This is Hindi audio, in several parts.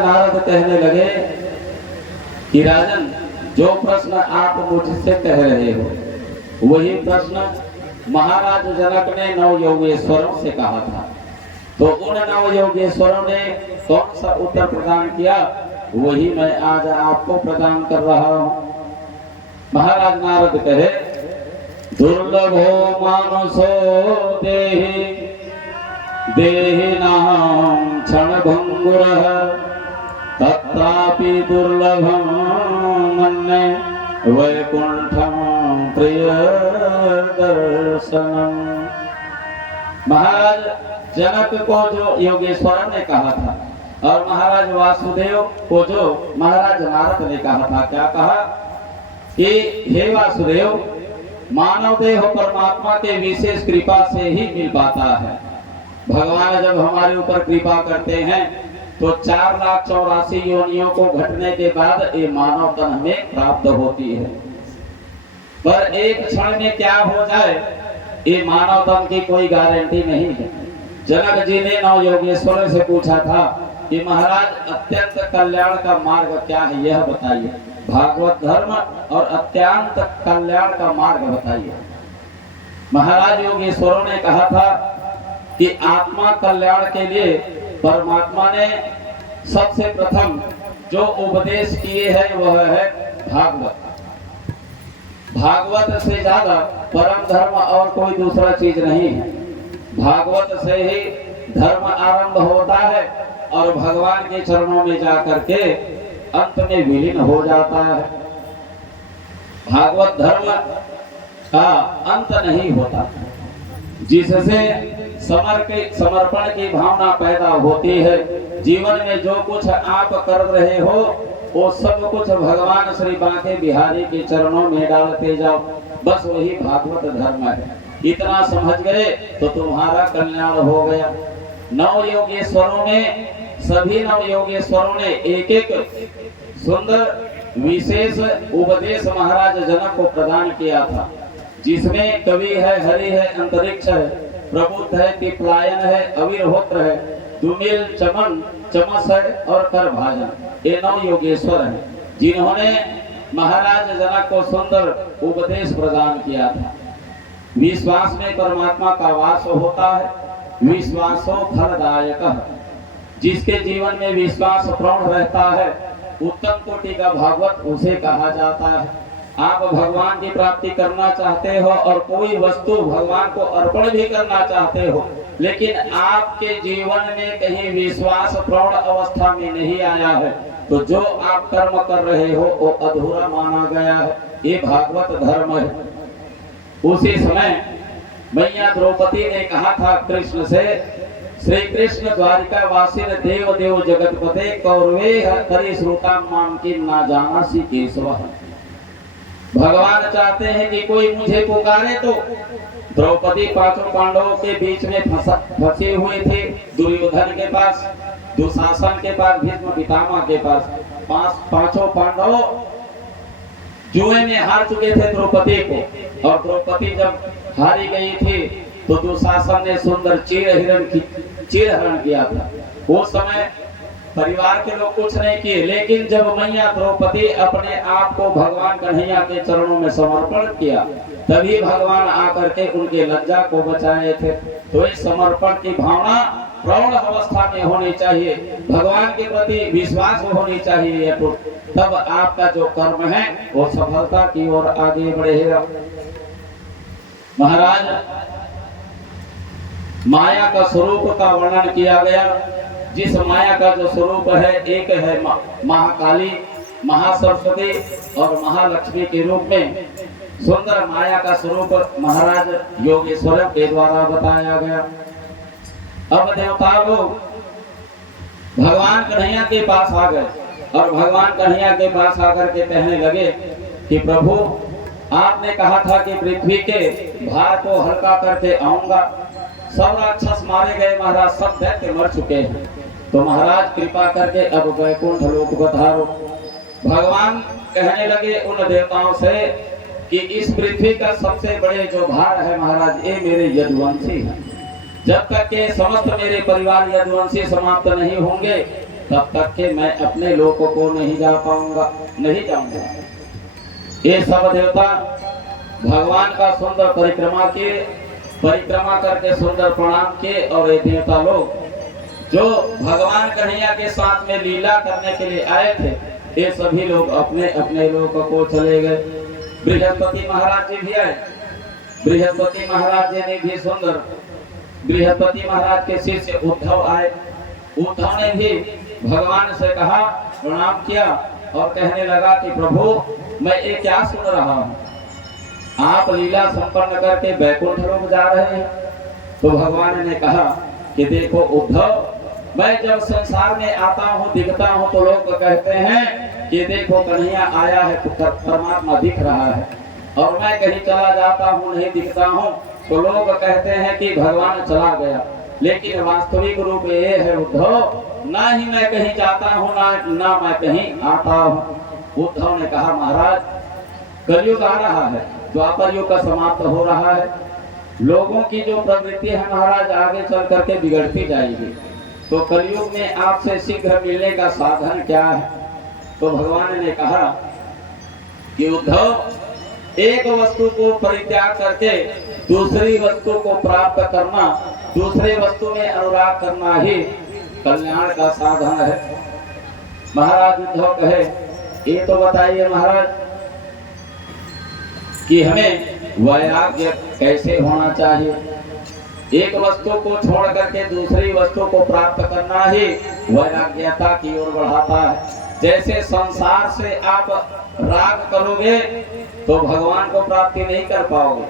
नारद कहने लगे कि राजन, जो प्रश्न आप मुझसे कह रहे हो वही प्रश्न महाराज जनक ने नव योगेश्वरों से कहा था। तो उन नव योगेश्वरों ने कौन सा उत्तर प्रदान किया, वही मैं आज आपको प्रदान कर रहा हूँ। महाराज नारद कहे, दुर्लभो मानसो देहि देहिनां क्षणभंगुरः तत्रापि दुर्लभं मन्ये वैकुंठं प्रियदर्शनम्। महाराज जनक को जो योगेश्वर ने कहा था और महाराज वासुदेव को जो महाराज नारद ने कहा था, क्या कहा कि हे वासुदेव, मानव देह परमात्मा के विशेष कृपा से ही मिल पाता है। भगवान जब हमारे ऊपर कृपा करते हैं तो 4,84,00,000 योनियों को घटने के बाद ये मानव तन हमें प्राप्त होती है। पर एक क्षण में क्या हो जाए, ये मानव तन की कोई गारंटी नहीं है। जनक जी ने नव योगेश्वर से पूछा था कि महाराज, अत्यंत कल्याण का मार्ग क्या है, यह बताइए। भागवत धर्म और अत्यंत कल्याण का मार्ग बताइए। महाराज योगेश्वरों ने कहा था कि आत्मा कल्याण के लिए परमात्मा ने सबसे प्रथम जो उपदेश किए हैं वह है भागवत। भागवत से ज्यादा परम धर्म और कोई दूसरा चीज नहीं है। भागवत से ही धर्म आरंभ होता है और भगवान के चरणों में जाकर के अंत में विलीन हो जाता है। भागवत धर्म का अंत नहीं होता, जिससे समर्पण की भावना पैदा होती है। जीवन में जो कुछ आप कर रहे हो वो सब कुछ भगवान श्री बांके बिहारी के चरणों में डालते जाओ, बस वही भागवत धर्म है। इतना समझ गए तो तुम्हारा कल्याण हो गया। नव योगेश्वरों ने, सभी नव योगेश्वरों ने एक एक सुंदर विशेष उपदेश महाराज जनक को प्रदान किया था, जिसमें कवि है, हरि है, अंतरिक्ष है, प्रबुद्ध है, तिपलायन है, अविर्होत्र है, दुमिल, चमन, चमस है और कर भाजन। ये नव योगेश्वर हैं जिन्होंने महाराज जनक को सुंदर उपदेश प्रदान किया था। विश्वास में परमात्मा का वास होता है, विश्वासो फलदायक। जिसके जीवन में विश्वास प्रौढ़ रहता है, उत्तम कोटि का भागवत उसे कहा जाता है। आप भगवान की प्राप्ति करना चाहते हो और कोई वस्तु भगवान को अर्पण भी करना चाहते हो, लेकिन आपके जीवन में कहीं विश्वास प्रौढ़ अवस्था में नहीं आया है, तो जो आप कर्म कर रहे हो वो अधूरा माना गया है। ये भागवत धर्म है। उसी समय मैया द्रौपदी ने कहा था कृष्ण से, श्री कृष्ण द्वारिका वासी देव देव जगतपते कौरवे हरि श्रुता माम की ना जाना सी केशव। भगवान चाहते हैं कि कोई मुझे पुकारे। तो द्रौपदी पांचों पांडवों के बीच में फंसे हुए थे, दुर्योधन के पास, दुशासन के पास, भीष्म पितामह के पास। पांचों पांडव जुए में हार चुके थे द्रौपदी को, और द्रौपदी जब हारी गई थी तो दुशासन ने सुंदर चीरहरण किया था। उस समय परिवार के लोग कुछ नहीं किए, लेकिन जब मैया द्रौपदी अपने आप को भगवान कन्हैया के चरणों में समर्पण किया, तभी भगवान आकर के उनके लज्जा को बचाए थे। तो इस समर्पण की भावना प्रौढ़ अवस्था में होनी चाहिए, भगवान के प्रति विश्वास होनी चाहिए, तो तब आपका जो कर्म है वो सफलता की ओर आगे बढ़ेगा। महाराज, माया का स्वरूप का वर्णन किया गया। जिस माया का जो स्वरूप है, एक है महाकाली, महासरस्वती और महालक्ष्मी के रूप में सुंदर माया का स्वरूप महाराज योगेश्वर के द्वारा बताया गया। अब देवता लोग भगवान कन्हैया के पास आ गए और भगवान कन्हैया के पास आकर के कहने लगे कि प्रभु, आपने कहा था कि पृथ्वी के भार को हल्का करके आऊंगा। सब राक्षस मारे गए महाराज, सब दैत्य मर चुके हैं, तो महाराज कृपा करके अब वैकुंठ लोक पधारो। भगवान कहने लगे उन देवताओं से कि इस पृथ्वी का सबसे बड़े जो भार है महाराज, ये मेरे यदुवंशी हैं। जब तक के समस्त मेरे परिवार यदुवंशी समाप्त नहीं होंगे, तब तक के मैं अपने लोक को नहीं जा पाऊंगा, नहीं जाऊंगा। ये सब देवता भगवान का सुंदर परिक्रमा करके सुंदर प्रणाम किए, और ये देवता लोग जो भगवान कन्हैया के साथ में लीला करने के लिए आए थे, ये सभी लोग अपने अपने लोक को चले गए। बृहस्पति महाराज जी भी आए। बृहस्पति महाराज जी ने भी सुंदर, बृहस्पति महाराज के शिष्य उद्धव आए। उद्धव ने भी भगवान से कहा, प्रणाम किया और कहने लगा कि प्रभु मैं ये क्या सुन रहा हूँ, आप लीला संपन्न करके बैकुंठ लोक जा रहे हैं। तो भगवान ने कहा कि देखो उद्धव, मैं जब संसार में आता हूँ दिखता हूँ तो लोग कहते हैं कि देखो कन्हैया आया है, परमात्मा दिख रहा है, और मैं कहीं चला जाता हूँ नहीं दिखता हूँ तो लोग कहते हैं कि भगवान चला गया। लेकिन वास्तविक रूप ये है उद्धव, ना ही मैं कहीं जाता हूँ ना मैं कहीं आता हूँ। उद्धव ने कहा महाराज कलयुग आ रहा है, द्वापर युग का समाप्त हो रहा है, लोगों की जो प्रवृत्ति है महाराज आगे चल करके बिगड़ती जाएगी, तो कलयुग में आपसे शीघ्र मिलने का साधन क्या है। तो भगवान ने कहा कि उद्धव एक वस्तु को परित्याग करके दूसरी वस्तु को प्राप्त करना, दूसरे वस्तु में अनुराग करना ही कल्याण का साधन है। महाराज उद्धव कहे ये तो बताइए महाराज कि हमें वैराग्य कैसे होना चाहिए। एक वस्तु को छोड़ करके दूसरी वस्तु को प्राप्त करना ही वैराग्यता की ओर बढ़ाता है। जैसे संसार से आप राग करोगे तो भगवान को प्राप्ति नहीं कर पाओगे,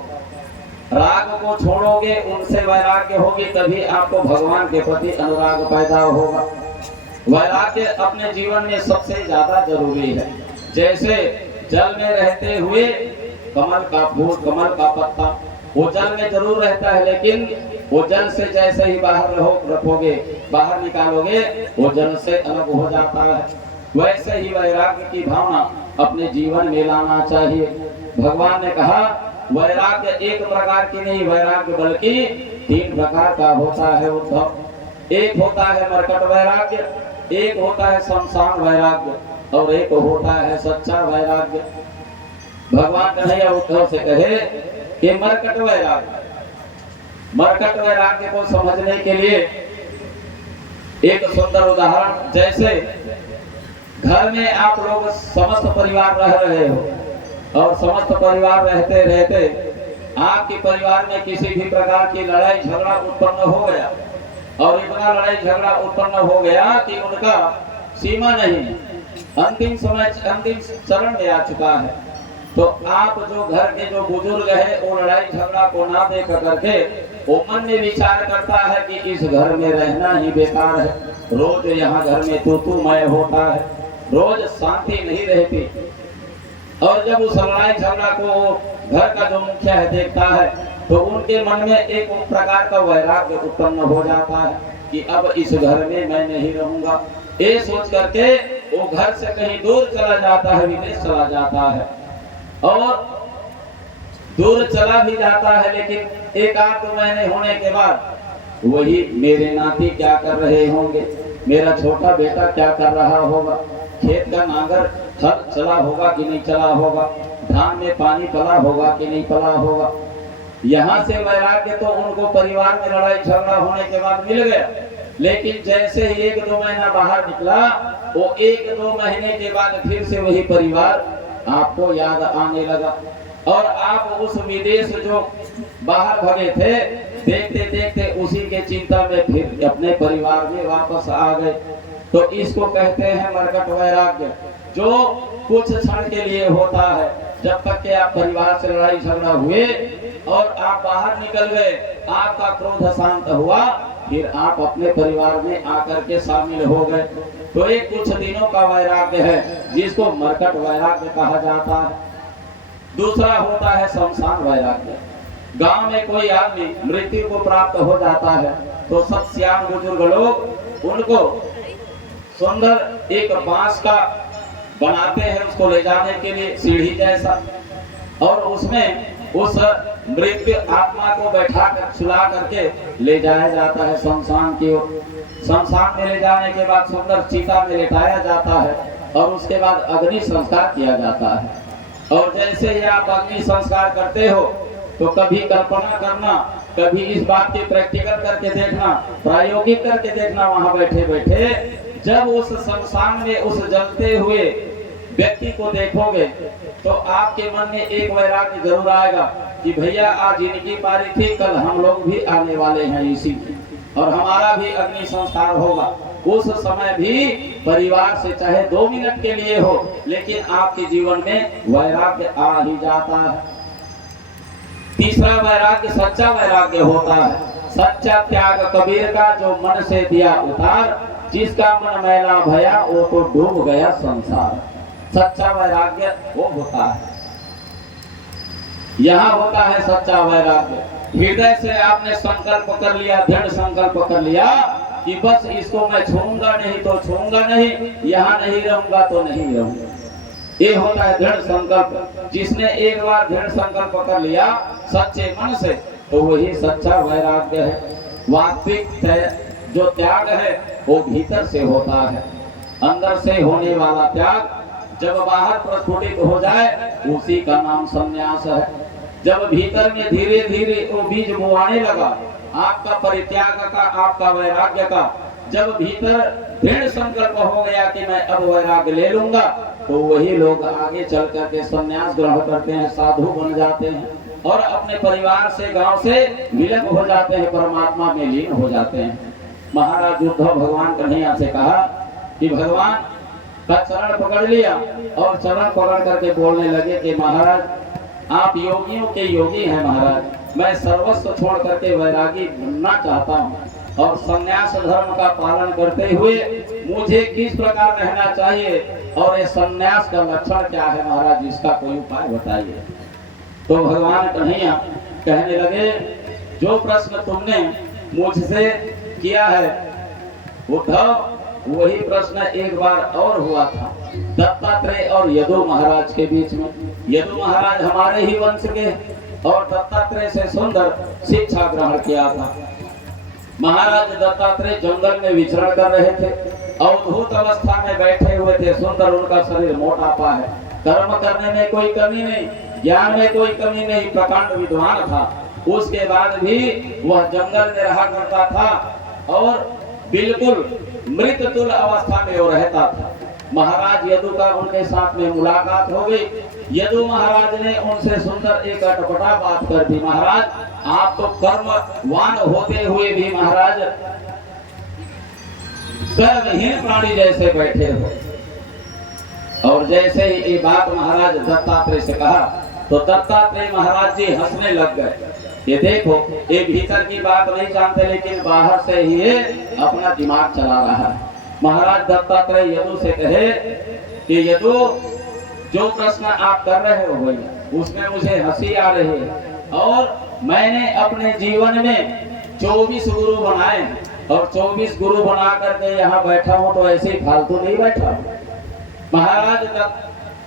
राग को छोड़ोगे उनसे वैराग्य होगी, तभी आपको भगवान के प्रति अनुराग पैदा होगा। वैराग्य अपने जीवन में सबसे ज्यादा जरूरी है। जैसे जल में रहते हुए कमल का फूल, कमल का पत्ता, वो जल में जरूर रहता है, लेकिन वो जल से जैसे ही बाहर रखोगे, बाहर निकालोगे, वो जल से अलग हो जाता है। वैसे ही वैराग्य की भावना अपने जीवन में लाना चाहिए। भगवान ने कहा वैराग्य एक प्रकार की नहीं, वैराग्य बल्कि 3 प्रकार का होता है उद्धव। एक होता है मरकट वैराग्य, एक होता है शमशान वैराग्य, और एक होता है सच्चा वैराग्य। भगवान कन्हैया उद्धव से कहे कि मरकट वैराग्य को समझने के लिए एक सुंदर उदाहरण, जैसे घर में आप लोग समस्त परिवार रह रहे हो, और समस्त परिवार रहते रहते आपके परिवार में किसी भी प्रकार की लड़ाई झगड़ा उत्पन्न हो गया, और इतना लड़ाई झगड़ा उत्पन्न हो गया कि उनका सीमा नहीं, अंतिम चरण में आ चुका है। तो आप जो घर के जो बुजुर्ग है वो लड़ाई झगड़ा को ना देख करके वो मन में विचार करता है कि इस घर में रहना ही बेकार है, रोज यहाँ घर में तू मैं होता है, रोज शांति नहीं रहती। और जब उस लड़ाई झगड़ा को घर का जो मुखिया है देखता है तो उनके मन में एक प्रकार का वैराग्य उत्पन्न हो जाता है कि अब इस घर में मैं नहीं रहूंगा। ये सोच करके वो घर से कहीं दूर चला जाता है, विदेश चला जाता है, और दूर चला भी जाता है, लेकिन 1-8 महीने होने के बाद वही मेरे नाती क्या कर रहे होंगे, मेरा छोटा बेटा क्या कर रहा होगा, खेत का नांगर हल चला होगा कि नहीं चला होगा, धान में पानी पला होगा कि नहीं पला होगा। यहाँ से वैराग्य तो उनको परिवार में लड़ाई झगड़ा होने के बाद मिल गया, लेकिन जैसे ही 1-2 महीना बाहर निकला, वो 1-2 महीने के बाद फिर से वही परिवार आपको याद आने लगा, और आप उस विदेश जो बाहर भगे थे देखते देखते उसी के चिंता में फिर अपने परिवार में वापस आ गए। तो इसको कहते हैं मरकट वैराग्य, जो कुछ क्षण के लिए होता है। जब तक के आप परिवार से लड़ाई झगड़ा हुए और आप बाहर निकल गए, आपका क्रोध शांत हुआ, फिर आप अपने परिवार में आकर के शामिल हो गए, तो एक कुछ दिनों का वैराग्य है जिसको मरकट वैराग्य कहा जाता है। दूसरा होता है शमशान वैराग्य। गांव में कोई आदमी मृत्यु को प्राप्त हो जाता है तो सब सियान बुजुर्ग लोग उनको सुंदर एक बांस का बनाते हैं, उसको ले जाने के लिए सीढ़ी जैसा, और उसमें उस मृत आत्मा को बैठा कर सुला करके ले जाया जाता है शमशान की ओर। शमशान में ले जाने के बाद सुंदर चिता में लेटाया जाता है और उसके बाद अग्नि संस्कार किया जाता है। और जैसे ही आप अग्नि संस्कार करते हो तो कभी कल्पना करना, कभी इस बात की प्रैक्टिकल करके देखना, प्रायोगिक करके देखना, वहां बैठे बैठे जब उस शमशान में उस जलते हुए व्यक्ति को देखोगे तो आपके मन में एक वैराग्य जरूर आएगा कि भैया आज इनकी पारी थी, कल हम लोग भी आने वाले हैं इसी में और हमारा भी अग्नि संस्कार होगा। उस समय भी परिवार से चाहे 2 मिनट के लिए हो, लेकिन आपके जीवन में वैराग्य आ ही जाता है। तीसरा वैराग्य सच्चा वैराग्य होता है। सच्चा त्याग कबीर का जो मन से दिया उतार, जिसका मन मैला भया वो तो डूब गया संसार। सच्चा वैराग्य वो होता है, यहाँ होता है सच्चा वैराग्य। हृदय से आपने संकल्प कर लिया, दृढ़ संकल्प कर लिया कि बस इसको मैं छूऊंगा नहीं तो छूऊंगा नहीं, यहाँ नहीं रहूंगा तो नहीं रहूंगा। ये होता है दृढ़ संकल्प। जिसने एक बार दृढ़ संकल्प कर लिया सच्चे मन से, तो वही सच्चा वैराग्य है। वास्तविक जो त्याग है वो भीतर से होता है। अंदर से होने वाला त्याग जब बाहर प्रस्फुटित हो जाए उसी का नाम संन्यास है। जब भीतर में धीरे धीरे वो बीज बोआने लगा आपका परित्याग का, आपका वैराग्य का, जब भीतर दृढ़ संकल्प हो गया कि मैं अब वैराग्य ले लूंगा, तो वही लोग आगे चल करके संन्यास ग्रहण करते हैं, साधु बन जाते हैं और अपने परिवार से, गांव से विलग हो जाते हैं, परमात्मा में लीन हो जाते हैं। महाराज उद्धव भगवान कन्हैया से कहा कि भगवान का चरण पकड़ लिया और चरण पकड़ करके बोलने लगे कि महाराज आप योगियों के योगी हैं महाराज, मैं सर्वस्व छोड़ करके वैरागी बनना चाहता हूँ और संन्यास धर्म का पालन करते हुए मुझे किस प्रकार रहना चाहिए और ये संन्यास का लक्षण क्या है महाराज, इसका कोई उपाय बताइए। तो भगवान कन्हैया कहने लगे जो प्रश्न तुमने मुझसे किया है उद्धव, वही प्रश्न एक बार और हुआ था दत्तात्रेय और यदु महाराज के बीच में। यदु महाराज हमारे ही वंश के और दत्तात्रेय से सुंदर शिक्षा ग्रहण किया था। महाराज दत्तात्रेय जंगल में विचरण कर रहे थे, अवधूत अवस्था में बैठे हुए थे, सुंदर उनका शरीर मोटापा है, कर्म करने में कोई कमी नहीं, ज्ञान में कोई कमी नहीं, प्रकांड विद्वान था। उसके बाद भी वह जंगल में रहा करता था और बिल्कुल मृत तुल्य अवस्था में वो रहता था। महाराज यदु का उनके साथ में मुलाकात हो गई। यदु महाराज ने उनसे सुंदर एक अटपटा बात कर दी, महाराज आप तो कर्मवान होते हुए भी महाराज कर्महीन प्राणी जैसे बैठे हो। और जैसे ही ये बात महाराज दत्तात्रेय से कहा तो दत्तात्रेय महाराज जी हंसने लग गए। ये देखो, ये भीतर की बात नहीं जानते लेकिन बाहर से ही ये अपना दिमाग चला रहा है। महाराज दत्तात्रेय यदु से कहे कि यदु जो प्रश्न आप कर रहे हो भैया उसमें मुझे हंसी आ रही है और मैंने अपने जीवन में 24 गुरु बनाए और 24 गुरु बना करके यहाँ बैठा हूँ, तो ऐसे ही फालतू नहीं बैठा। महाराज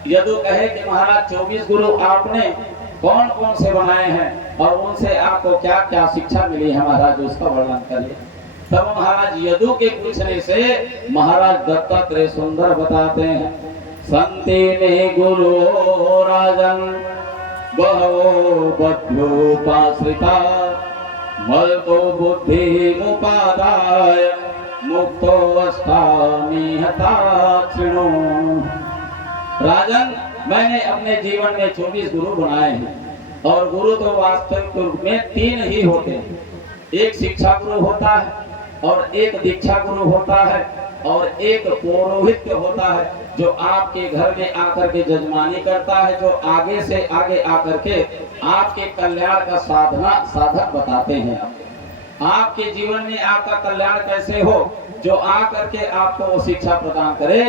यदु कहे कि महाराज 24 गुरु आपने कौन कौन से बनाए हैं और उनसे आपको क्या क्या शिक्षा मिली है महाराज, उसका वर्णन करिए। तब महाराज यदु के पूछने से महाराज दत्तात्रेय सुंदर बताते हैं, संते ने गुरु राजन बहवो बद्योपाश्रिता मलतो बुद्धि मुपादाय मुक्तो अष्टामी हताक्षिणो। राजन मैंने अपने जीवन में 24 गुरु बनाए हैं और गुरु तो वास्तविक रूप में 3 ही होते हैं। एक शिक्षा गुरु होता है और एक दीक्षा गुरु होता है और एक पौरोहित्य होता है जो आपके घर में आकर के जजमानी करता है, जो आगे से आगे आकर के आपके कल्याण का साधक बताते हैं। आपके जीवन में आपका कल्याण कैसे हो, जो आकर के आपको वो शिक्षा प्रदान करे,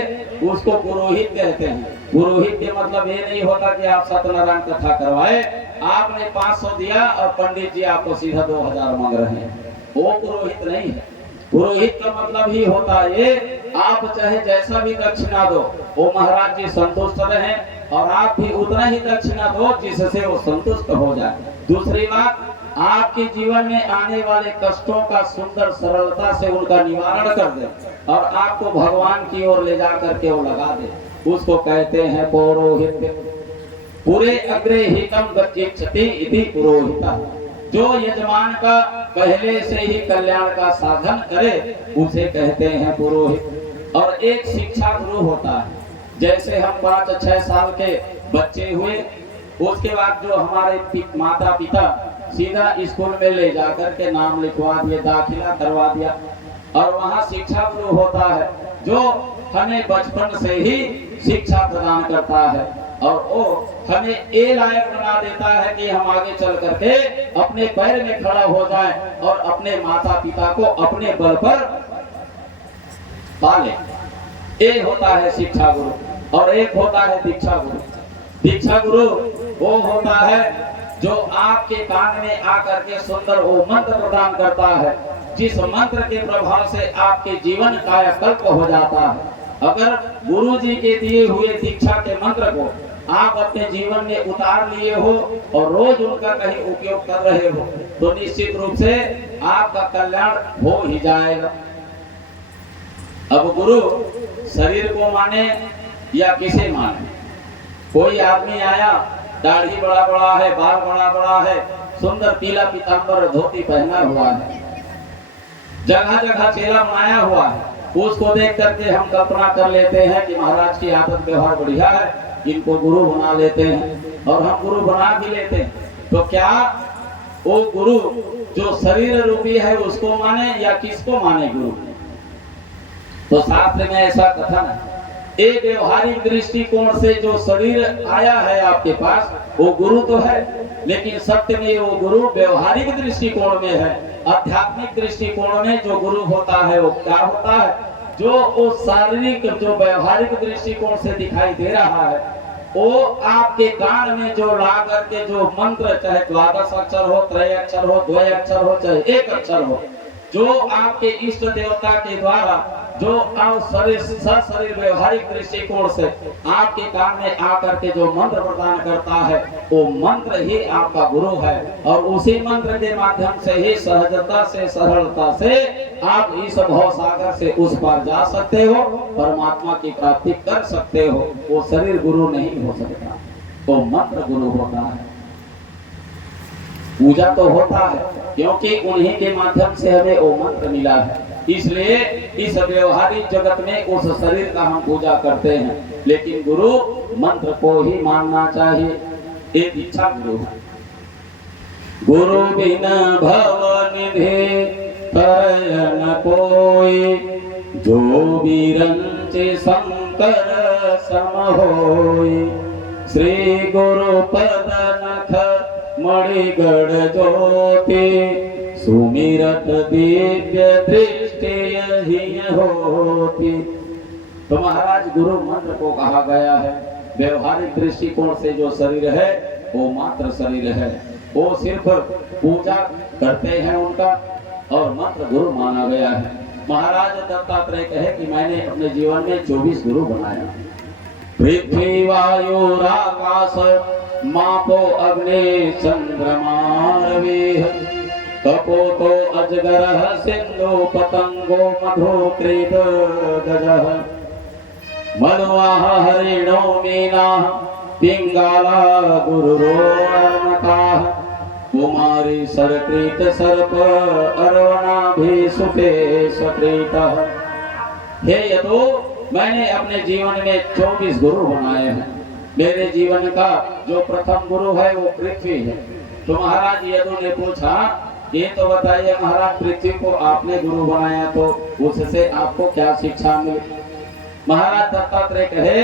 उसको पुरोहित कहते हैं। पुरोहित के मतलब ये नहीं होता कि आप सत्यनारायण कथा करवाए, आपने 500 दिया और पंडित जी आपको सीधा 2000 मांग रहे हैं, वो पुरोहित नहीं है। पुरोहित का मतलब ही होता है आप चाहे जैसा भी दक्षिणा दो वो महाराज जी संतुष्ट रहें और आप भी उतना ही दक्षिणा दो जिससे वो संतुष्ट हो जाए। दूसरी बात, आपके जीवन में आने वाले कष्टों का सुंदर सरलता से उनका निवारण कर दे और आपको भगवान की ओर ले जा करके वो लगा दे। उसको कहते हैं पौरोहित्य। पूरे अग्रे हितम गच्छति इति पुरोहिता। जो यजमान का पहले से ही कल्याण का साधन करे उसे कहते हैं पुरोहित। और एक शिक्षा गुरु होता है। जैसे हम 5-6 साल के बच्चे हुए, उसके बाद जो हमारे माता पिता सीधा स्कूल में ले जाकर के नाम लिखवा दिए, दाखिला करवा दिया, और वहाँ शिक्षा गुरु होता है जो हमें बचपन से ही शिक्षा प्रदान करता है और वो हमें ये लायक बना देता है कि हम आगे चल करके अपने पैर में खड़ा हो जाए और अपने माता पिता को अपने बल पर पाले। ये होता है शिक्षा गुरु। और एक होता है दीक्षा गुरु। दीक्षा गुरु वो होता है जो आपके कान में आकर के सुंदर वो मंत्र प्रदान करता है, जिस मंत्र के प्रभाव से आपके जीवन कायाकल्प हो जाता है। अगर गुरु जी के दिए हुए दीक्षा के मंत्र को आप अपने जीवन में उतार लिए हो और रोज उनका कहीं उपयोग कर रहे हो तो निश्चित रूप से आपका कल्याण हो ही जाएगा। अब गुरु शरीर को माने या किसे माने? कोई आदमी आया, दाढ़ी बड़ा बड़ा है, बाल बड़ा बड़ा है, सुंदर पीला पीतांबर धोती पहना हुआ है, जगह जगह चेला बनाया हुआ है, उसको देख करके हम कल्पना कर लेते हैं कि महाराज की आदत व्यवहार बढ़िया है, इनको गुरु बना लेते हैं और हम गुरु बना भी लेते हैं। तो क्या वो गुरु जो शरीर रूपी है उसको माने या किसको माने गुरु? तो शास्त्र में ऐसा कथन है, एक व्यवहारिक दृष्टिकोण से जो शरीर आया है आपके पास वो गुरु तो है, लेकिन सत्य में वो गुरु व्यवहारिक दृष्टिकोण में है। आध्यात्मिक दृष्टिकोण में जो गुरु होता है वो क्या होता है? जो वो शारीरिक जो व्यवहारिक दृष्टिकोण से दिखाई दे रहा है वो आपके कान में जो ला करके जो मंत्र, चाहे 12 अक्षर हो, 3 अक्षर हो, 2 अक्षर हो, चाहे 1 अक्षर हो, जो आपके इष्ट देवता के द्वारा जो शरीर व्यवहारिक दृष्टिकोण से आपके कान में आकर के जो मंत्र प्रदान करता है वो मंत्र ही आपका गुरु है। और उसी मंत्र के माध्यम से ही सहजता से सरलता से आप इस भव सागर से उस पार जा सकते हो, परमात्मा की प्राप्ति कर सकते हो। वो शरीर गुरु नहीं हो सकता, वो मंत्र गुरु होता है। पूजा तो होता है क्योंकि उन्हीं के माध्यम से हमें वो मंत्र मिला है, इसलिए इस व्यवहारिक जगत में उस शरीर का हम पूजा करते हैं, लेकिन गुरु मंत्र को ही मानना चाहिए। एक इच्छा गुरु है। गुरु बिना भव निधि तरयन कोई, जो बिरंचे शंकर सम होई। श्री गुरु पद नख मणिगढ़ ज्योति, सुमिरत दिव्य दृष्टि यही होती। तो महाराज गुरु मंत्र को कहा गया है। व्यवहारिक दृष्टिकोण से जो शरीर है वो मात्र शरीर है, वो सिर्फ पूजा करते हैं उनका, और मंत्र गुरु माना गया है। महाराज दत्तात्रेय कहे कि मैंने अपने जीवन में 24 गुरु बनाया। पृथ्वी वायु आकाश मापो अग्नि चंद्रमा रविः, कपोतो अजगर सिंधु पतंगो मधु कृत गजः, मनुवाह हरिणो मीनाः पिंगाला गुरुरोर्मकाः, कुमारी सरकृत सर्प अर्वणाभि सुखे सप्रीतः। हे यदु, मैंने अपने जीवन में 24 गुरु बनाए हैं। मेरे जीवन का जो प्रथम गुरु है वो पृथ्वी है। तो महाराज यदु ने पूछा, ये तो बताइए महाराज, पृथ्वी को आपने गुरु बनाया तो उससे आपको क्या शिक्षा मिली? महाराज दत्तात्रेय कहे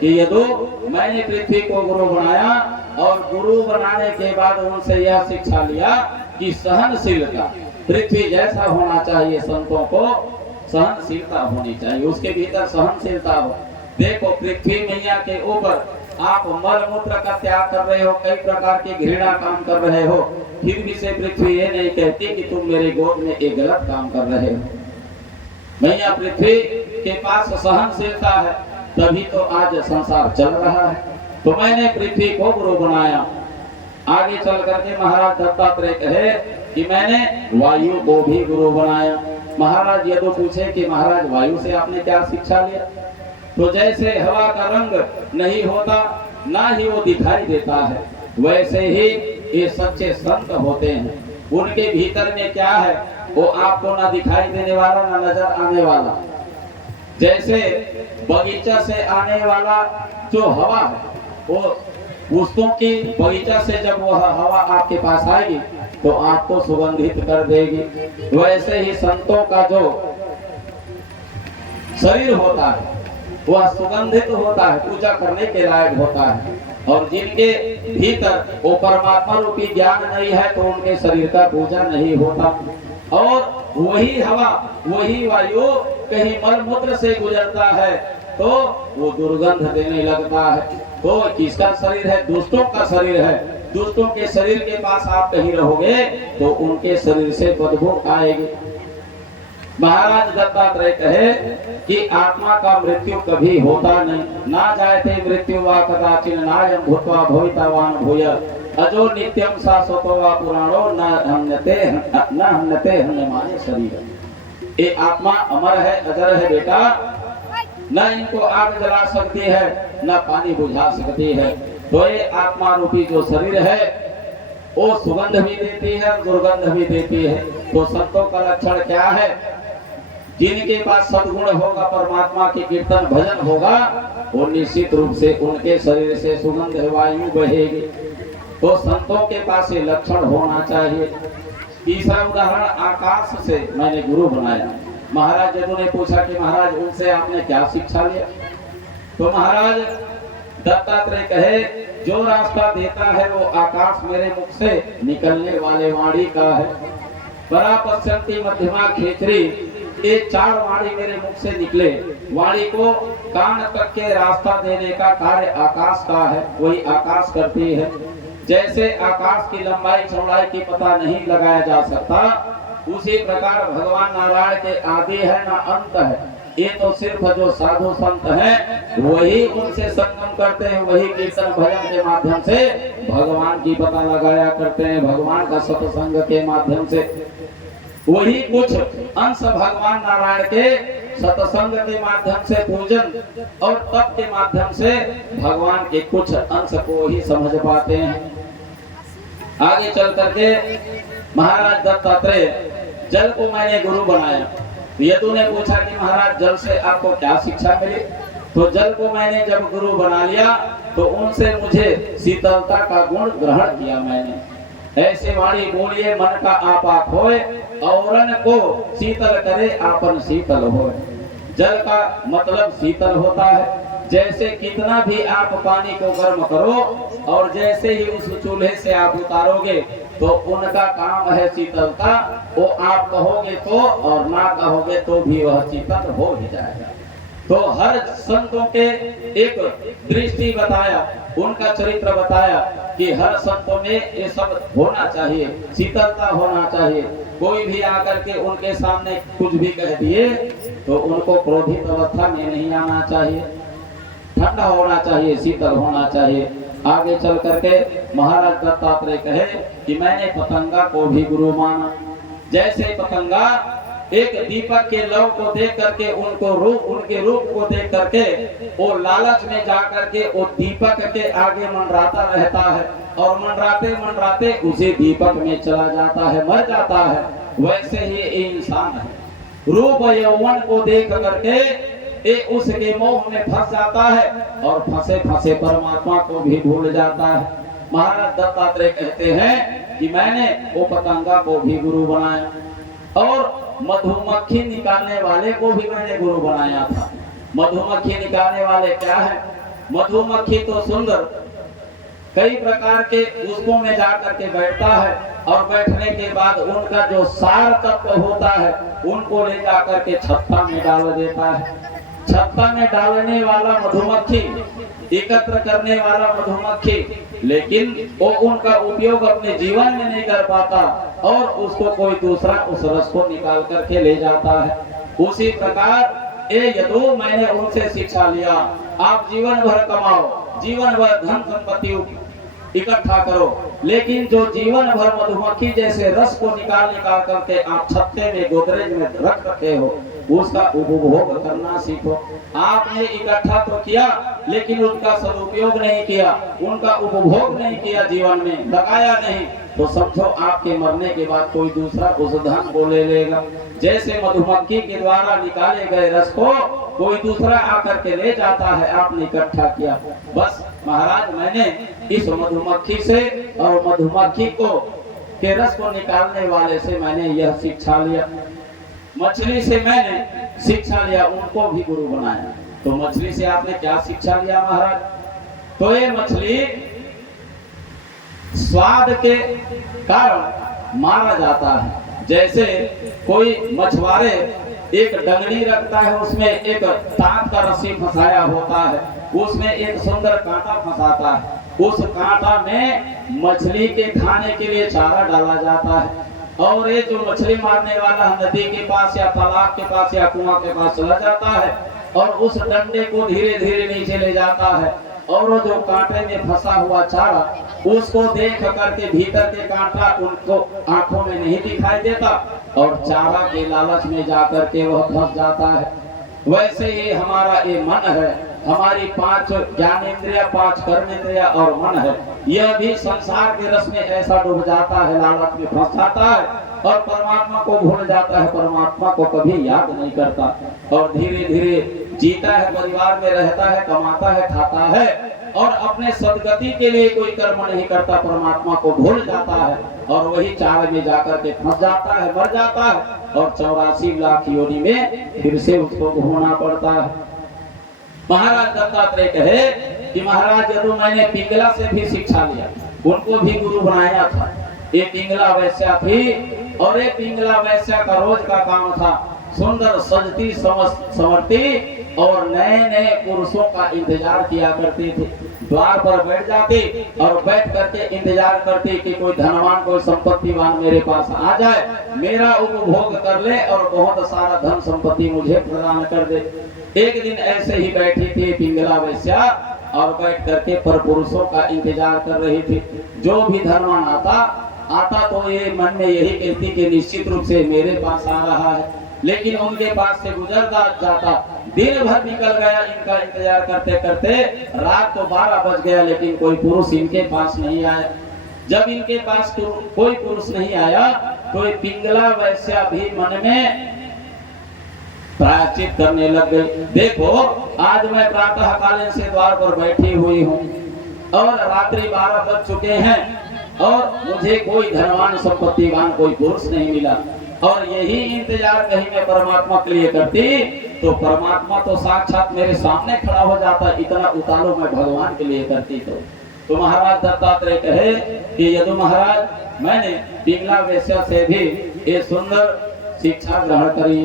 कि यदु, मैंने पृथ्वी को गुरु बनाया और गुरु बनाने के बाद उनसे यह शिक्षा लिया कि सहनशीलता पृथ्वी जैसा होना चाहिए, संतों को सहनशीलता होनी चाहिए, उसके भीतर सहनशीलता हो। देखो पृथ्वी मैया के ऊपर आप मल मूत्र का त्याग कर रहे हो, कई प्रकार के घृणा काम कर रहे हो, फिर भी से पृथ्वी ये नहीं कहती कि तुम मेरे गोद में एक गलत काम कर रहे हो। मैया पृथ्वी के पास सहनशीलता है, तभी तो आज संसार चल रहा है। तो मैंने पृथ्वी को गुरु बनाया। आगे चल करके महाराज दत्तात्रेय कहे कि मैंने वायु को भी गुरु बनाया। महाराज यदु पूछे कि महाराज वायु से आपने क्या शिक्षा लिया? तो जैसे हवा का रंग नहीं होता ना ही वो दिखाई देता है, वैसे ही ये सच्चे संत होते हैं। उनके भीतर में क्या है वो आपको ना दिखाई देने वाला ना नजर आने वाला। जैसे बगीचा से आने वाला जो हवा है वो पुष्पों की बगीचा से जब वह हवा आपके पास आएगी तो आपको सुगंधित कर देगी। वैसे ही संतों का जो शरीर होता है वह सुगंधित होता है, पूजा करने के लायक होता है। और जिनके भीतर वो परमात्मा रूपी ज्ञान नहीं है तो उनके शरीर का पूजा नहीं होता। और वही हवा वही वायु कहीं मल मूत्र से गुजरता है तो वो दुर्गंध देने लगता है। तो किसका शरीर है? दुष्टों का शरीर है। दुष्टों के शरीर के पास आप कहीं रहोगे तो उनके शरीर से बदबू आएगी। महाराज दत्तात्रेय कहे कि आत्मा का मृत्यु कभी होता नहीं। ना जायते मृत्यु वा कदाचिन नायं भूत्वा भवितवान भूय अजो नित्यम शाश्वतो वा पुराणो न हन्यते हन्यमाने शरीर। ये आत्मा अमर है, अजर है बेटा। न इनको आग जला सकती है न पानी बुझा सकती है। तो ये आत्मा रूपी जो शरीर है वो सुगंध भी देती है, दुर्गंध भी देती है। तो संतों का लक्षण क्या है? जिनके पास सद्गुण होगा, परमात्मा की कीर्तन भजन होगा, वो निश्चित रूप से उनके शरीर से सुगंध वायु बहेगी। तो संतों के पास ये लक्षण होना चाहिए। तीसरा उदाहरण आकाश से मैंने गुरु बनाया। महाराज यदु ने पूछा कि महाराज उनसे आपने क्या शिक्षा लिया? तो महाराज दत्तात्रेय कहे जो रास्ता देता है वो आकाश मेरे मुख से निकलने वाले वाणी का है। परा पश्यंती मध्यमा खेचरी, ये 4 वाणी मेरे मुख से निकले। वाणी को कान तक के रास्ता देने का कार्य आकाश का है, वही आकाश करती है। जैसे आकाश की लंबाई चौड़ाई की पता नहीं लगाया जा सकता, उसी प्रकार भगवान नारायण के आदि है ना अंत है। ये तो सिर्फ जो साधु संत हैं वही उनसे संगम करते हैं, वही कीर्तन भजन के माध्यम से भगवान की पता लगाया करते हैं, भगवान का सत्संग के माध्यम से। वही कुछ अंश भगवान नारायण के सत्संग के माध्यम से, पूजन और तप के माध्यम से भगवान के कुछ अंश को ही समझ पाते हैं। आगे चल करके महाराज दत्तात्रेय जल को मैंने गुरु बनाया। यदु ने पूछा कि महाराज जल से आपको क्या शिक्षा मिली? तो जल को मैंने जब गुरु बना लिया तो उनसे मुझे शीतलता का गुण ग्रहण किया मैंने। ऐसे वाणी बोलिए मन का आपा खोए, औरन को शीतल करे आपन शीतल होए। जल का मतलब शीतल होता है। जैसे कितना भी आप पानी को गर्म करो और जैसे ही उस चूल्हे से आप उतारोगे तो उनका काम है शीतलता। वो आप कहोगे तो और ना कहोगे तो भी वह शीतल हो ही जाएगा। तो हर संतों के एक दृष्टि बताया, उनका चरित्र बताया कि हर संतों में ये सब होना चाहिए, शीतलता होना चाहिए। कोई भी आकर के उनके सामने कुछ भी कह दिए तो उनको क्रोधित अवस्था में नहीं आना चाहिए, ठंडा होना चाहिए, शीतल होना चाहिए। आगे चल करके महाराज दत्तात्रेय कहे कि मैंने पतंगा को भी गुरु माना। जैसे पतंगा एक दीपक के लौ को देख करके उनके रूप को देख करके वो लालच में जा करके वो दीपक के आगे मंडराता रहता है और मंडराते मंडराते उसी दीपक में चला जाता है, मर जाता है। वैसे ही इंसान है, रूप यौवन को देख करके ये उसके मोह में फंस जाता है और फंसे फंसे परमात्मा को भी भूल जाता है। महाराज दत्तात्रेय कहते हैं कि मैंने वो पतंगा को भी गुरु बनाया और मधुमक्खी निकालने वाले को भी मैंने गुरु बनाया था। मधुमक्खी निकालने वाले क्या है? मधुमक्खी तो सुंदर कई प्रकार के पुष्पों में जाकर के बैठता है और बैठने के बाद उनका जो सार तत्व होता है उनको ले जाकर के छत्ता में डाल देता है। छत्ता में डालने वाला मधुमक्खी, एकत्र करने वाला मधुमक्खी, लेकिन वो उनका उपयोग अपने जीवन में नहीं कर पाता और उसको कोई दूसरा उस रस को निकाल करके ले जाता है। उसी प्रकार ए यदु मैंने उनसे शिक्षा लिया, आप जीवन भर कमाओ, जीवन भर धन संपत्ति इकट्ठा करो, लेकिन जो जीवन भर मधुमक्खी जैसे रस को निकाल निकाल करके आप छत्ते में गोदरेज में रख रखे हो, उसका उपभोग करना सीखो। आपने इकट्ठा तो किया लेकिन उनका सदुपयोग नहीं किया, उनका उपभोग नहीं किया, जीवन में लगाया नहीं, तो समझो आपके मरने के बाद कोई दूसरा उस धन को ले लेगा। जैसे मधुमक्खी के द्वारा निकाले गए रस को कोई दूसरा आकर के ले जाता है, आपने इकट्ठा किया। बस महाराज मैंने इस मधुमक्खी से और मधुमक्खी को के रस को निकालने वाले से मैंने यह शिक्षा लिया। मछली से मैंने शिक्षा लिया, उनको भी गुरु बनाया। तो मछली से आपने क्या शिक्षा लिया महाराज? तो ये मछली स्वाद के कारण मारा जाता है। जैसे कोई मछुआरे एक डंगड़ी रखता है, उसमें एक तांत का रस्सी फंसाया होता है, उसमें एक सुंदर कांटा फंसाता है, उस कांटा में मछली के खाने के लिए चारा डाला जाता है, और ये जो मछली मारने वाला नदी के पास या तालाब के पास या कुआं के पास चला जाता है और उस डंडे को धीरे धीरे नीचे ले जाता है, और वो जो कांटे में फंसा हुआ चारा उसको देख करके भीतर के कांटा उनको आंखों में नहीं दिखाई देता और चारा के लालच में जाकर के वह फंस जाता है। वैसे ही हमारा ये मन है, हमारी 5 ज्ञानेंद्रिय, 5 कर्मेंद्रिय और मन है, यह भी संसार के रस में ऐसा डूब जाता है, लालच में फंस जाता है और परमात्मा को भूल जाता है, परमात्मा को कभी याद नहीं करता और धीरे धीरे जीता है, परिवार में रहता है, कमाता है, खाता है और अपने सदगति के लिए कोई कर्म नहीं करता, परमात्मा को भूल जाता है और वही चार में जाकर के फंस जाता है, मर जाता है और 84 लाख योनि में फिर से उसको घूमना पड़ता है। महाराज दत्तात्रेय कहे कि महाराज यदु मैंने पिंगला से भी शिक्षा लिया, उनको भी गुरु बनाया था। ये पिंगला वैश्या थी और ये पिंगला वैश्या का रोज का काम था सुंदर सजती संवरती और नए नए पुरुषों का इंतजार किया करती थी। द्वार पर बैठ जाती और बैठ करके इंतजार करती कि कोई धनवान, कोई संपत्तिवान मेरे पास आ जाए, मेरा उपभोग कर ले और बहुत सारा धन संपत्ति मुझे प्रदान कर दे। एक दिन ऐसे ही बैठी थी पिंगला वैश्या और बैठ करके पर पुरुषों का इंतजार कर रही थी। जो भी धनवान आता तो ये मन में यही कहती कि निश्चित रूप से मेरे पास आ रहा है, लेकिन उनके पास से गुजरता जाता दिन भर निकल गया इनका इंतजार करते करते, रात तो 12 बज गया लेकिन कोई पुरुष इनके पास नहीं आया। जब इनके पास कोई पुरुष नहीं आया तो ये पिंगला वैश्या भी मन में प्रायश्चित करने लग गई। देखो आज मैं प्रातः कालीन से द्वार पर बैठी हुई हूँ और रात्रि 12 बज चुके हैं और मुझे कोई धनवान संपत्तिवान कोई पुरुष नहीं मिला और यही इंतजार कहीं मैं परमात्मा के लिए करती तो परमात्मा तो साक्षात मेरे सामने खड़ा हो जाता, इतना उतारो मैं भगवान के लिए करती। तो महाराज दत्तात्रेय कहे कि यदु महाराज मैंने पिंगला वैश्या से भी ये सुंदर शिक्षा ग्रहण करी।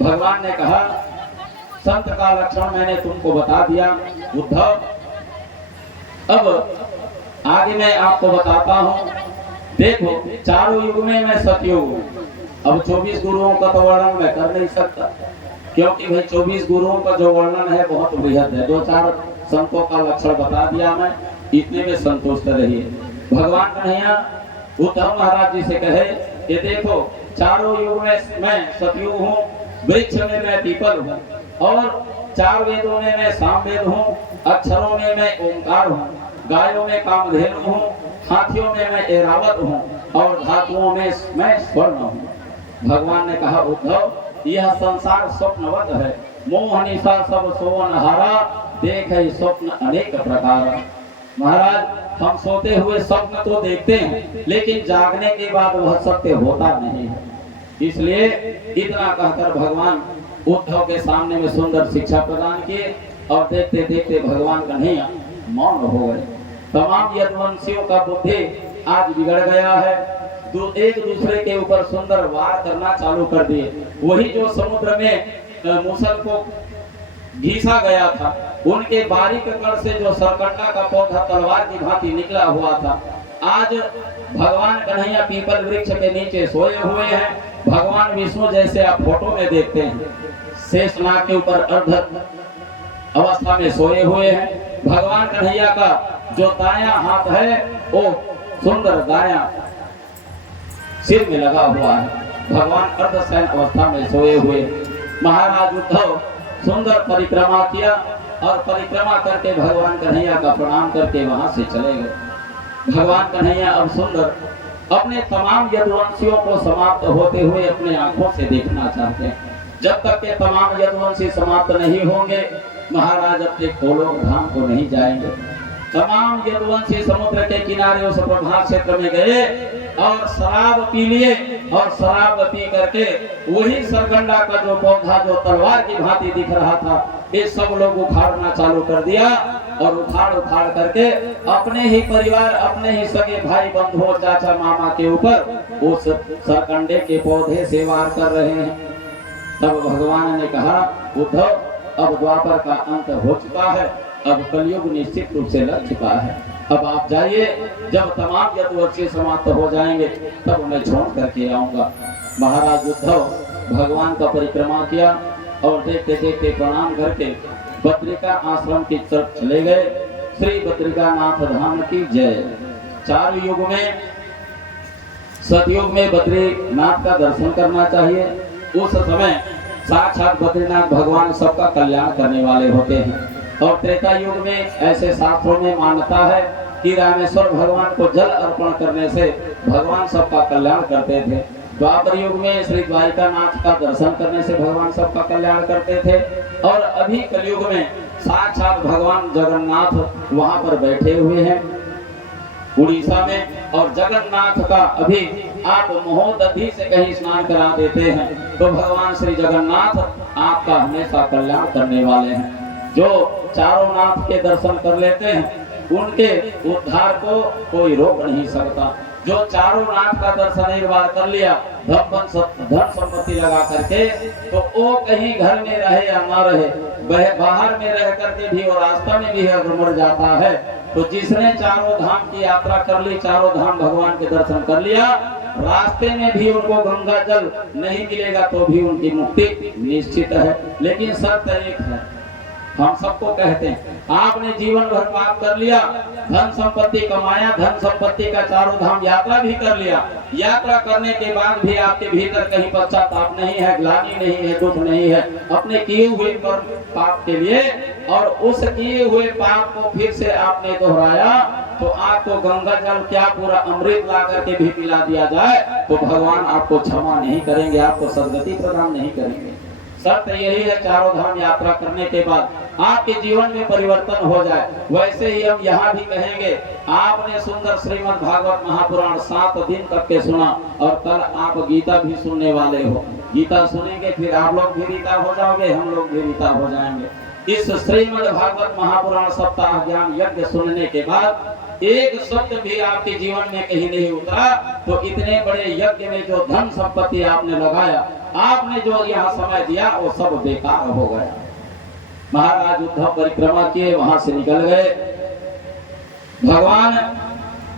भगवान ने कहा संत का लक्षण मैंने तुमको बता दिया उद्धव, अब आगे मैं आपको बताता हूँ। देखो चारों युग में मैं सतयुग हूँ। अब 24 गुरुओं का तो वर्णन मैं कर नहीं सकता क्योंकि भाई 24 गुरुओं का जो वर्णन है बहुत बृहद है। 2-4 संतों का लक्षण बता दिया मैं, इतने में संतुष्ट रहिए। भगवान कन्हैया उद्धव महाराज जी से कहे कि देखो चारों युग में मैं सतयुग हूँ, वृक्ष में मैं पीपल हूँ और 4 वेदों में मैं सामवेद हूँ, अक्षरों में मैं ओंकार हूँ, गायों में कामधेनु हूँ, हाथियों में मैं ऐरावत हूँ और धातुओं में मैं स्वर्ण हूँ। भगवान ने कहा उद्धव यह संसार स्वप्नवत है, मोह निशा सब सोवन हारा, देखे स्वप्न अनेक प्रकार। महाराज हम सोते हुए स्वप्न तो देखते हैं लेकिन जागने के बाद वह सत्य होता नहीं है। इसलिए इतना कहकर भगवान उद्धव के सामने में सुंदर शिक्षा प्रदान किए और देखते देखते भगवान कन्हैया मौन हो गए। तमाम यदुवंशियों का बुद्धि आज बिगड़ गया है, एक दूसरे के ऊपर सुंदर वार करना चालू कर दिए। वही जो समुद्र में मूसल को घिसा गया था, उनके बारीक कण से जो सरकंडा का पौधा तलवार की भांति निकला हुआ था, आज भगवान कन्हैया पीपल वृक्ष के नीचे सोए हुए हैं। भगवान विष्णु जैसे आप फोटो में देखते हैं, शेषनाग के ऊपर अर्ध अवस्था में सोए हुए हैं। भगवान कन्हैया का जो दायां हाथ है वो सुंदर दायां सिर में लगा हुआ है। भगवान अर्धशयन अवस्था में सोए हुए। महाराज उद्धव सुंदर परिक्रमा किया और परिक्रमा करके भगवान कन्हैया का प्रणाम करके वहां से चले गए। भगवान कन्हैया अब सुंदर अपने तमाम यदुवंशियों को समाप्त होते हुए अपने आंखों से देखना चाहते हैं। जब तक के तमाम यदुवंशी समाप्त नहीं होंगे महाराज अपने गोलोक धाम को नहीं जाएंगे। तमाम यदुवंशी समुद्र के किनारे उस प्रभास क्षेत्र में गए और शराब पी लिए और शराब पी करके वही सरगंडा का जो पौधा जो तलवार की भांति दिख रहा था ये सब लोग उखाड़ना चालू कर दिया और उखाड़ करके अपने ही परिवार अपने ही सगे भाई बंधुओं चाचा मामा के ऊपर उस सरकंडे के पौधे से वार कर रहे हैं। तब भगवान ने कहा उद्धव अब द्वापर का अंत हो चुका है, अब कलयुग निश्चित रूप से लग चुका है। अब आप जाइए, जब तमाम यदुवंशी समाप्त हो जाएंगे तब उन्हें छोड़ करके आऊंगा। महाराज उद्धव भगवान का परिक्रमा किया और देखते देखते प्रणाम करके बद्रिका आश्रम की तरफ चले गए। श्री बद्रिकानाथ धाम की जय। चार युग में सतयुग में बद्रीनाथ का दर्शन करना चाहिए। उस समय साक्षात बद्रीनाथ भगवान सबका कल्याण करने वाले होते हैं। और त्रेता युग में ऐसे शास्त्रों में मान्यता है कि रामेश्वर भगवान को जल अर्पण करने से भगवान सबका कल्याण करते थे। द्वापर युग में श्री द्वारिकानाथ का दर्शन करने से भगवान सबका कल्याण करते थे। और अभी कलयुग में साक्षात भगवान जगन्नाथ वहां पर बैठे हुए हैं उड़ीसा में। और जगन्नाथ का अभी आप महोदधि से कहीं स्नान करा देते हैं तो भगवान श्री जगन्नाथ आपका हमेशा कल्याण करने वाले हैं। जो चारों नाथ के दर्शन कर लेते हैं उनके उद्धार को कोई रोक नहीं सकता। जो चारों नाथ का दर्शन एक बार कर लिया धन संपत्ति लगा करके तो वो कहीं घर में रहे या ना रहे, वह बाहर में रह करके भी और रास्ता में भी अगर मर जाता है तो जिसने चारों धाम की यात्रा कर ली, चारों धाम भगवान के दर्शन कर लिया, रास्ते में भी उनको गंगा जल नहीं मिलेगा तो भी उनकी मुक्ति निश्चित है। लेकिन शर्त एक है, हम सबको कहते हैं आपने जीवन भर पाप कर लिया, धन संपत्ति कमाया, धन संपत्ति का चारों धाम यात्रा भी कर लिया, यात्रा करने के बाद भी आपके भीतर कहीं पश्चाताप नहीं है, ग्लानि नहीं है, दुख नहीं है अपने किए हुए कर्म पाप के लिए, और उस किए हुए पाप को फिर से आपने दोहराया तो आपको गंगा जल क्या पूरा अमृत ला करके भी पिला दिया जाए तो भगवान आपको क्षमा नहीं करेंगे, आपको सद्गति प्रदान नहीं करेंगे। शर्त यही है चारों धाम यात्रा करने के बाद आपके जीवन में परिवर्तन हो जाए। वैसे ही हम यहाँ भी कहेंगे, आपने सुंदर श्रीमद् भागवत महापुराण 7 दिन तक के सुना और कल आप गीता भी सुनने वाले हो। गीता सुनेंगे फिर आप लोग भी रीता हो जाओगे, हम लोग भी रीता हो जाएंगे। इस श्रीमद् भागवत महापुराण सप्ताह ज्ञान यज्ञ सुनने के बाद एक शब्द भी आपके जीवन में कहीं नहीं उतरा तो इतने बड़े यज्ञ में जो धन संपत्ति आपने लगाया, आपने जो यहाँ समय दिया वो सब बेकार हो गया। महाराज उद्धव परिक्रमा किए, वहां से निकल गए। भगवान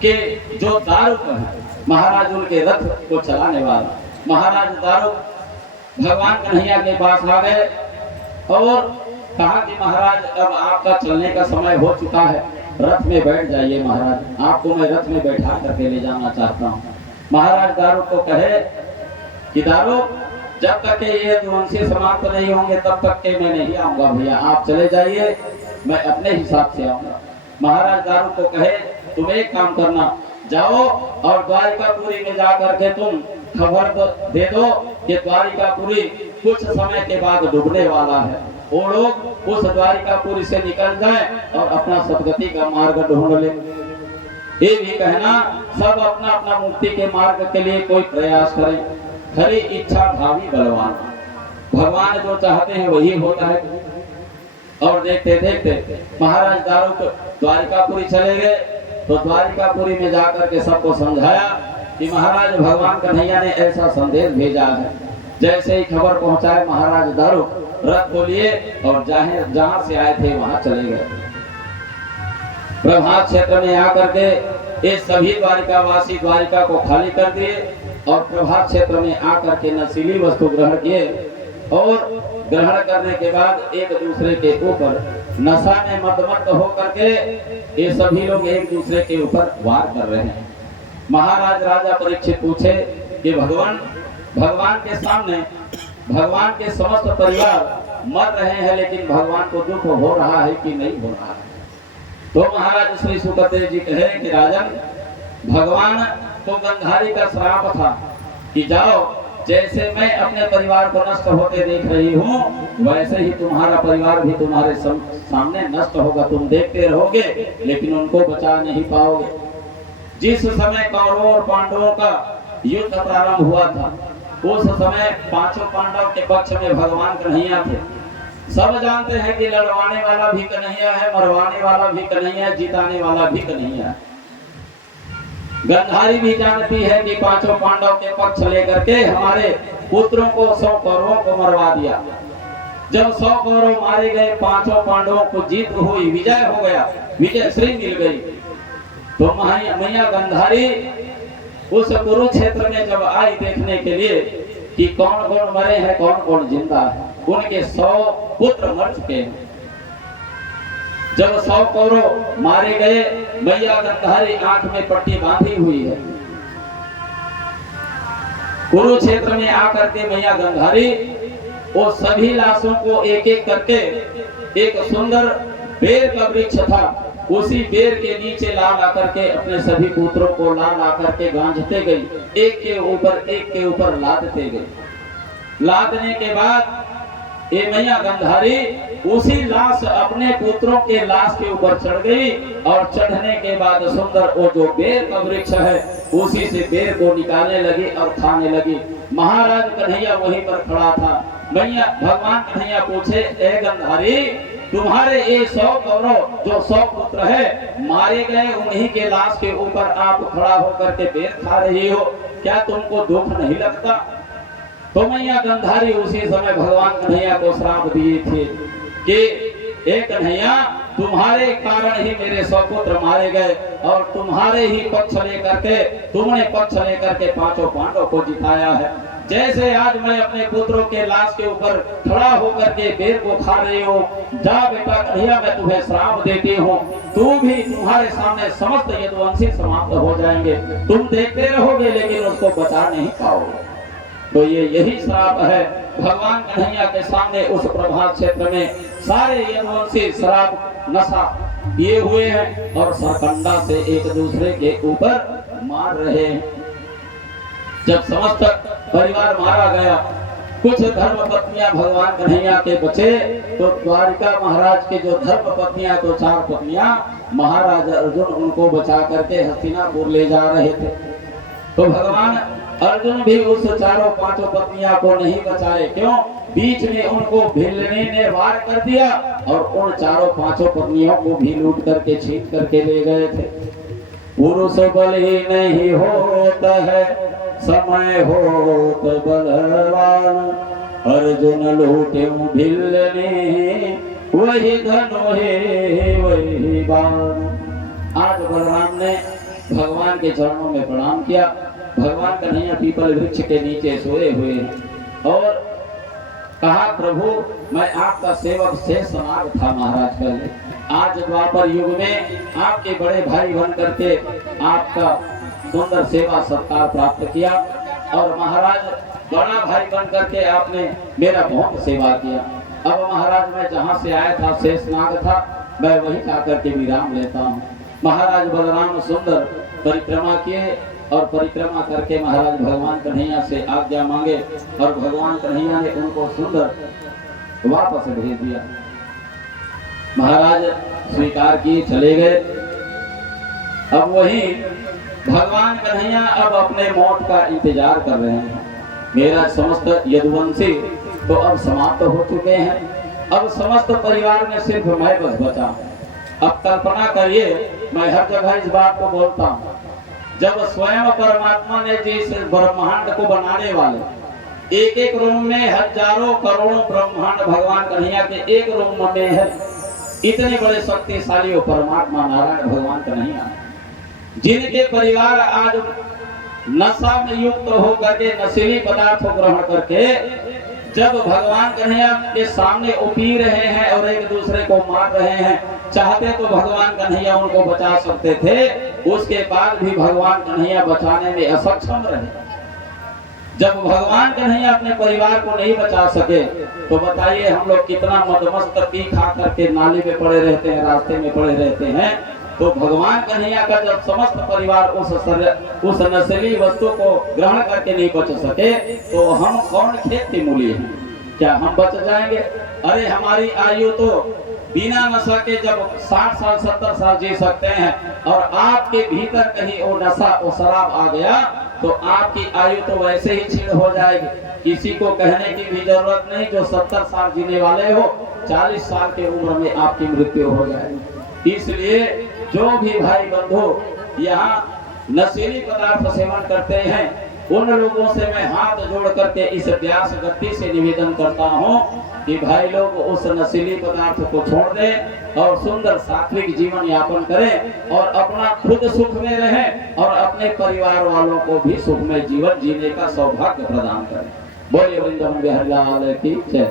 के जो दारुक है, महाराज उनके रथ को चलाने वाला महाराज दारुक भगवान कन्हैया के पास आ गए और कहा कि महाराज अब आपका चलने का समय हो चुका है, रथ में बैठ जाइए महाराज, आपको मैं रथ में बैठा करके ले जाना चाहता हूँ। महाराज दारुक को कहे कि दारुक जब तक के ये यदुवंशी समाप्त नहीं होंगे तब तक के मैं नहीं आऊंगा भैया, आप चले जाइए, मैं अपने हिसाब से आऊंगा। महाराज दारुक को कहे तुम एक काम करना, जाओ और द्वारिकापुरी में जाकर के तुम खबर दे दो कि द्वारिकापुरी कुछ समय के बाद डूबने वाला है। वो लोग उस द्वारिकापुरी से निकल जाए और अपना सदगति का मार्ग ढूंढ ले। ये भी कहना सब अपना अपना मुक्ति के मार्ग के लिए कोई प्रयास करें, खरी इच्छा भावी बलवान, भगवान जो चाहते हैं वही होता है। और देखते देखते महाराज दारुक द्वारिकापुरी चले गए तो द्वारिकापुरी में जाकर के सबको समझाया कि महाराज भगवान कन्हैया ने ऐसा संदेश भेजा है। जैसे ही खबर पहुंचाए महाराज दारुक रथ को लिए और जहां से आए थे वहां चले गए। प्रभात क्षेत्र में आकर के ये सभी द्वारिकावासी द्वारिका को खाली कर दिए और प्रभात क्षेत्र में आकर के नशीली वस्तु ग्रहण किए और ग्रहण करने के बाद एक दूसरे के ऊपर नशा में मदमस्त होकर के ये सभी लोग एक दूसरे के ऊपर वार कर रहे हैं। महाराज राजा परीक्षित पूछे कि भगवान के सामने भगवान के समस्त परिवार मर रहे हैं, लेकिन भगवान को दुख हो रहा है कि नहीं हो रहा है? तो महाराज श्री सुखदेव जी कहे कि राजन, भगवान को गंधारी का श्राप था कि जाओ, जैसे मैं अपने परिवार को नष्ट होते देख रही हूँ, वैसे ही तुम्हारा परिवार भी तुम्हारे सामने नष्ट होगा। तुम देखते रहोगे लेकिन उनको बचा नहीं पाओगे। जिस समय कौरवों और पांडवों का युद्ध प्रारंभ हुआ था, उस समय पांचों पांडव के पक्ष में भगवान कन्हैया थे। सब जानते हैं कि लड़वाने वाला भी कन्हैया है, मरवाने वाला भी कन्हैया, जिताने वाला भी कन्हैया है। गंधारी भी जानती है कि पांचों पांडव के पक्ष लेकर के हमारे पुत्रों को 100 कौरवों को मरवा दिया। जब 100 कौरव मारे गए, पांचों पांडवों को जीत हुई, विजय हो गया, विजय श्री मिल गई। तो मैया गंधारी उस कुरुक्षेत्र में जब आई देखने के लिए कि कौन कौन मरे हैं, कौन कौन जिंदा है, उनके 100 पुत्र मर चुके हैं। जब 100 कौरव मारे गए, मैया गंधारी आंख में पट्टी बांधी हुई है। कुरुक्षेत्र में आकर के मैया गंधारी वो सभी लाशों को एक एक करके, एक सुंदर बेर का वृक्ष था, उसी बेर के नीचे ला करके अपने सभी पुत्रों को ला करके गांजते गई, एक के ऊपर लादते गई। लादने के बाद ये मैया गंधारी उसी लाश अपने पुत्रों के लाश के ऊपर चढ़ गई, और चढ़ने के बाद सुंदर वो जो बेर का वृक्ष है, उसी से बेर को निकालने लगी और खाने लगी। महाराज कन्हैया वहीं पर खड़ा था। मैया भगवान कन्हैया पूछे, ए गंधारी, तुम्हारे ये 100 कौरव जो 100 पुत्र है मारे गए, उन्हीं के लाश के ऊपर आप खड़ा होकर के बेर खा रही हो, क्या तुमको दुख नहीं लगता? तो मैया गंधारी उसी समय भगवान कन्हैया को श्राप दिए थे कि ए कन्हैया, तुम्हारे कारण ही मेरे 100 पुत्र मारे गए, और तुम्हारे ही पक्ष लेकर के, तुमने पक्ष लेकर के पांचों पांडवों को जिताया है। जैसे आज मैं अपने पुत्रों के लाश के ऊपर खड़ा होकर के बेर को खा रही हो, जा बेटा कन्हैया, मैं तुम्हें श्राप देती हूँ, तू भी, तुम्हारे सामने समस्त यदुवंशी समाप्त हो जाएंगे। तुम देखते रहोगे लेकिन उसको बचा नहीं पाओगे। तो यही श्राप है। भगवान कन्हैया के सामने उस प्रभात क्षेत्र में सारे यदुवंशी श्राप नशा पिए हुए हैं और सरकंडा से एक दूसरे के ऊपर मार रहे हैं। जब समस्त परिवार मारा गया, कुछ धर्म पत्नियां भगवान कन्हैया के बचे, तो द्वारिका महाराज के जो धर्म पत्नियां, तो 4 पत्नियां, महाराज अर्जुन उनको बचा करके हस्तिनापुर ले जा रहे थे। तो भगवान अर्जुन भी उस 4-5 पत्नियां को नहीं बचाए। क्यों? बीच में उनको भिलने ने वार कर दिया और उन 4-5 पत्नियों को भी लूट करके छीन करके ले गए थे। पुरुष बल ही नहीं होता है, समय होत बलवान, अर्जुन लूटे भिलने, वही धनुहे वही बाण। आज बलराम ने भगवान के चरणों में प्रणाम किया। भगवान कन्हैया पीपल वृक्ष के नीचे सोए हुए और कहा, प्रभु मैं आपका सेवक शेष नाग था महाराज पहले, आज द्वापर युग में आपके बड़े भाई बन करके आपका सुंदर सेवा सत्कार प्राप्त किया, और महाराज बड़ा भाई बन करके आपने मेरा बहुत सेवा किया। अब महाराज मैं जहाँ से आया था शेष नाग था, मैं वहीं जाकर के विराम लेता हूँ। महाराज बलराम सुंदर परिक्रमा किए और परिक्रमा करके महाराज भगवान कन्हैया से आज्ञा मांगे, और भगवान कन्हैया ने उनको सुंदर वापस भेज दिया। महाराज स्वीकार किए, चले गए। अब वही भगवान कन्हैया अब अपने मौत का इंतजार कर रहे हैं। मेरा समस्त यदुवंशी तो अब समाप्त हो चुके हैं, अब समस्त परिवार में सिर्फ मैं बस बचा। अब कल्पना करिए, मैं हर जगह इस बात को बोलता हूँ, जब स्वयं परमात्मा ने जिस ब्रह्मांड को बनाने वाले एक रूम में हजारों करोड़ों ब्रह्मांड भगवान कन्हैया के एक रूम में है, इतने बड़े शक्तिशाली परमात्मा नारायण भगवान कन्हैया, जिनके परिवार आज नशा में युक्त होकर के नशीली पदार्थों ग्रहण करके जब भगवान कन्हैया के सामने वो पी रहे हैं और एक दूसरे को मार रहे हैं, चाहते तो भगवान कन्हैया उनको बचा सकते थे, उसके बाद भी भगवान कन्हैया बचाने में असक्षम रहे। जब भगवान कन्हैया अपने परिवार को नहीं बचा सके तो बताइए हम लोग कितना मदमस्त पी खा करके नाली में पड़े रहते हैं, रास्ते में पड़े रहते हैं। तो भगवान कन्हैया का जब समस्त परिवार उस नशीली वस्तु को ग्रहण करके नहीं बच सके तो हम कौन खेत के मूली हैं, क्या हम बच जाएंगे? अरे हमारी आयु तो बिना नशा के जब 60 साल 70 साल जी सकते हैं, और आपके भीतर कहीं वो नशा वो शराब आ गया तो आपकी आयु तो वैसे ही छीन हो जाएगी। किसी को कहने की भी जरूरत नहीं, जो 70 साल जीने वाले हो 40 साल की उम्र में आपकी मृत्यु हो जाएगी। इसलिए जो भी भाई बंधु यहाँ नशीली पदार्थ सेवन करते हैं, उन लोगों से मैं हाथ जोड़ करके इस व्यास गति से निवेदन करता हूँ कि भाई लोग उस नशीली पदार्थ को छोड़ दें और सुंदर सात्विक जीवन यापन करें और अपना खुद सुख में रहें और अपने परिवार वालों को भी सुखमय जीवन जीने का सौभाग्य प्रदान करें। बोलिए वृंदावन बिहारी लाल की जय।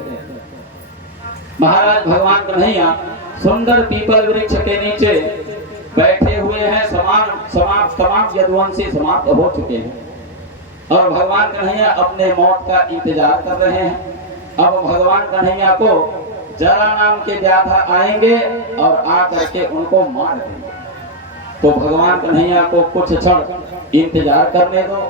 महाराज भगवान कन्हैया सुंदर पीपल वृक्ष के नीचे बैठे हुए हैं। तमाम यदुवंशी समाप्त हो चुके हैं और भगवान कन्हैया अपने मौत का इंतजार कर रहे हैं। अब भगवान कन्हैया को जरा नाम के व्याधा आएंगे और आकर के उनको मार देंगे। तो भगवान कन्हैया को कुछ क्षण इंतजार करने दो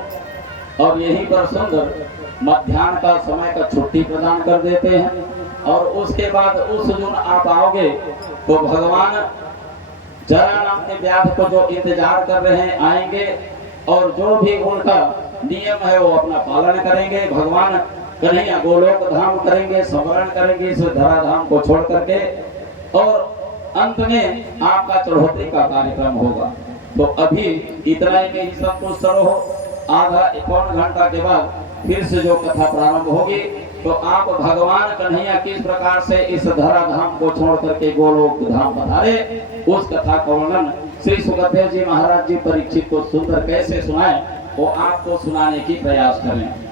और यहीं पर सुंदर मध्याह्न का समय का छुट्टी प्रदान कर देते हैं। और उसके बाद उस दिन आप आओगे तो भगवान जरा नाम के व्याध को जो इंतजार कर रहे हैं आएंगे और जो भी उनका नियम है वो अपना पालन करेंगे। भगवान कन्हैया गोलोक धाम करेंगे, स्मरण करेंगे इस धराधाम को छोड़ करके, और अंत में आपका चढ़ोतरी का कार्यक्रम होगा। तो अभी इतना ही में ही सब कुछ शुरू हो, आधा पौन घंटा के बाद फिर से जो कथा प्रारंभ होगी। तो आप भगवान कन्हैया किस प्रकार से इस धराधाम को छोड़ करके गोलोक धाम पधारे, उस कथा का वर्णन श्री सुखदेव जी महाराज जी परीक्षित को सुंदर कैसे सुनाए वो आपको सुनाने की प्रयास करें।